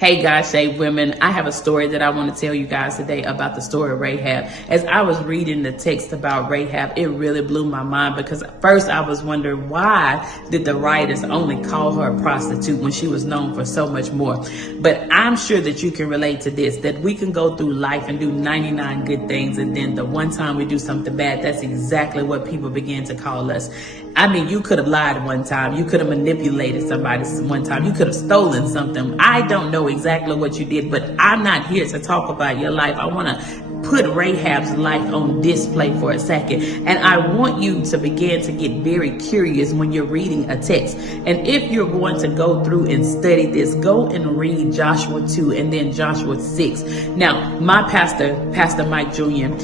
Hey, God Saved Women, I have a story that I want to tell you guys today about the story of Rahab. As I was reading the text about Rahab, it really blew my mind because at first I was wondering, why did the writers only call her a prostitute when she was known for so much more? But I'm sure that you can relate to this, that we can go through life and do 99 good things, and then the one time we do something bad, that's exactly what people begin to call us. I mean, you could have lied one time. You could have manipulated somebody one time. You could have stolen something. I don't know exactly what you did, but I'm not here to talk about your life. I want to put Rahab's life on display for a second. And I want you to begin to get very curious when you're reading a text. And if you're going to go through and study this, go and read Joshua 2 and then Joshua 6. Now, my pastor, Pastor Mike Jr.,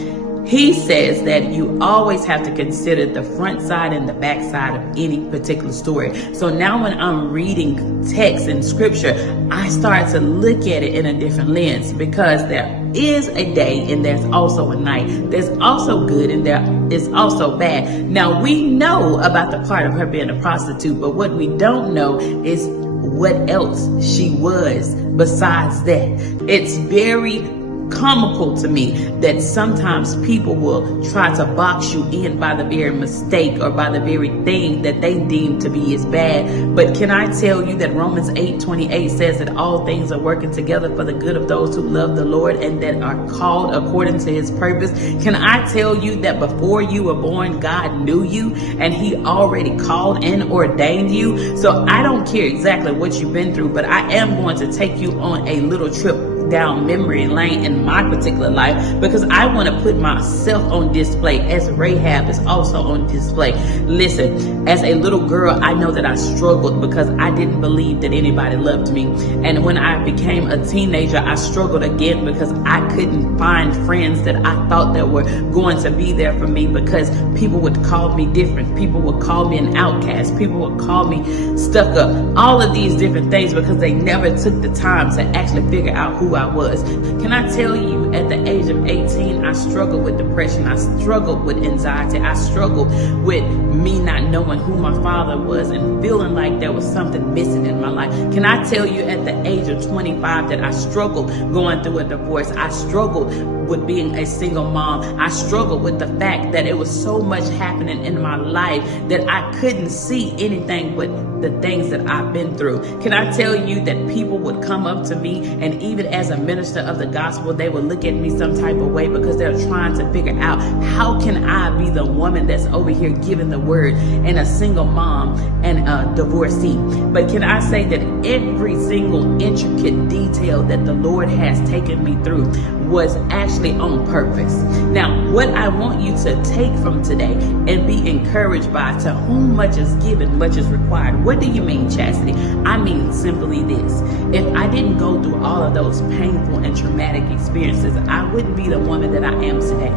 he says that you always have to consider the front side and the back side of any particular story. So now when I'm reading text and scripture, I start to look at it in a different lens, because there is a day and there's also a night. There's also good and there is also bad. Now we know about the part of her being a prostitute, but what we don't know is what else she was besides that. It's very comical to me that sometimes people will try to box you in by the very mistake or by the very thing that they deem to be as bad. But can I tell you that Romans 8:28 says that all things are working together for the good of those who love the Lord and that are called according to his purpose? Can I tell you that before you were born, God knew you and he already called and ordained you? So I don't care exactly what you've been through, but I am going to take you on a little trip down memory lane in my particular life, because I want to put myself on display as Rahab is also on display. Listen, as a little girl, I know that I struggled because I didn't believe that anybody loved me. And when I became a teenager, I struggled again because I couldn't find friends that I thought that were going to be there for me, because people would call me different. People would call me an outcast. People would call me stuck up. All of these different things because they never took the time to actually figure out who I was. Can I tell you, at the age of 18, I struggled with depression. I struggled with anxiety. I struggled with me not knowing who my father was and feeling like there was something missing in my life. Can I tell you, at the age of 25, that I struggled going through a divorce. I struggled with being a single mom. I struggled with the fact that it was so much happening in my life that I couldn't see anything but the things that I've been through. Can I tell you that people would come up to me, and even as a minister of the gospel, they would look at me some type of way because they're trying to figure out, how can I be the woman that's over here giving the word and a single mom and a divorcee? But can I say that every single intricate detail that the Lord has taken me through was actually on purpose. Now, what I want you to take from today and be encouraged by, to whom much is given, much is required. What do you mean, Chastity? I mean simply this. If I didn't go through all of those painful and traumatic experiences, I wouldn't be the woman that I am today.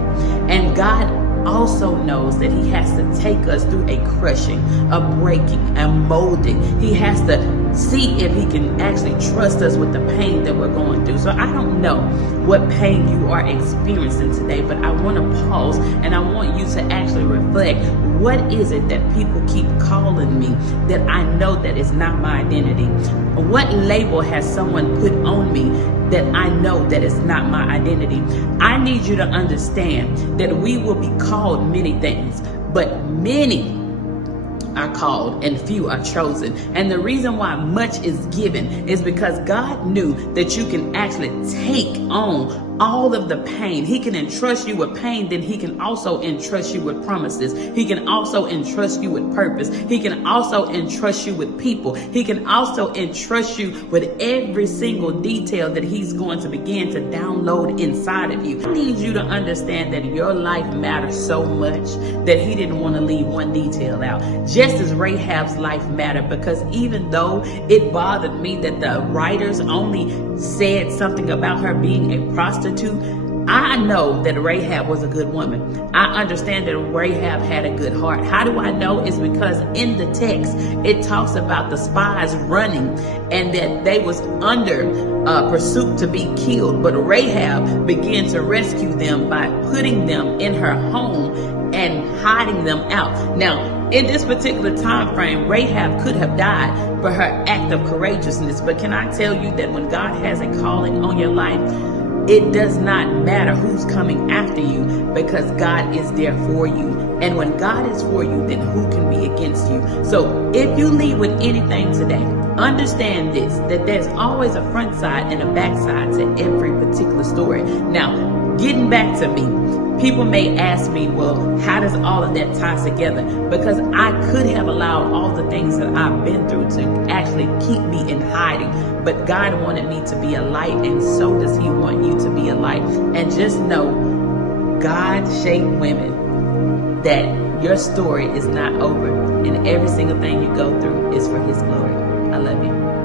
And God also knows that he has to take us through a crushing, a breaking, a molding. He has to see if he can actually trust us with the pain that we're going through. So I don't know what pain you are experiencing today, but I want to pause and I want you to actually reflect. What is it that people keep calling me that I know that is not my identity? What label has someone put on me that I know that is not my identity? I need you to understand that we will be called many things, but many are called and few are chosen. And the reason why much is given is because God knew that you can actually take on all of the pain. He can entrust you with pain, then he can also entrust you with promises. He can also entrust you with purpose. He can also entrust you with people. He can also entrust you with every single detail that he's going to begin to download inside of you. I need you to understand that your life matters so much that he didn't want to leave one detail out. Just as Rahab's life mattered, because even though it bothered me that the writers only said something about her being a prostitute, I know that Rahab was a good woman. I understand that Rahab had a good heart. How do I know? It's because in the text, it talks about the spies running and that they was under pursuit to be killed. But Rahab began to rescue them by putting them in her home and hiding them out. Now, in this particular time frame, Rahab could have died for her act of courageousness. But can I tell you that when God has a calling on your life, it does not matter who's coming after you, because God is there for you. And when God is for you, then who can be against you? So if you leave with anything today, understand this, that there's always a front side and a back side to every particular story. Now, getting back to me, people may ask me, well, how does all of that tie together? Because I could have allowed all the things that I've been through to actually keep me in hiding. But God wanted me to be a light, and so does He want you to be a light. And just know, God-shaped women, that your story is not over. And every single thing you go through is for His glory. I love you.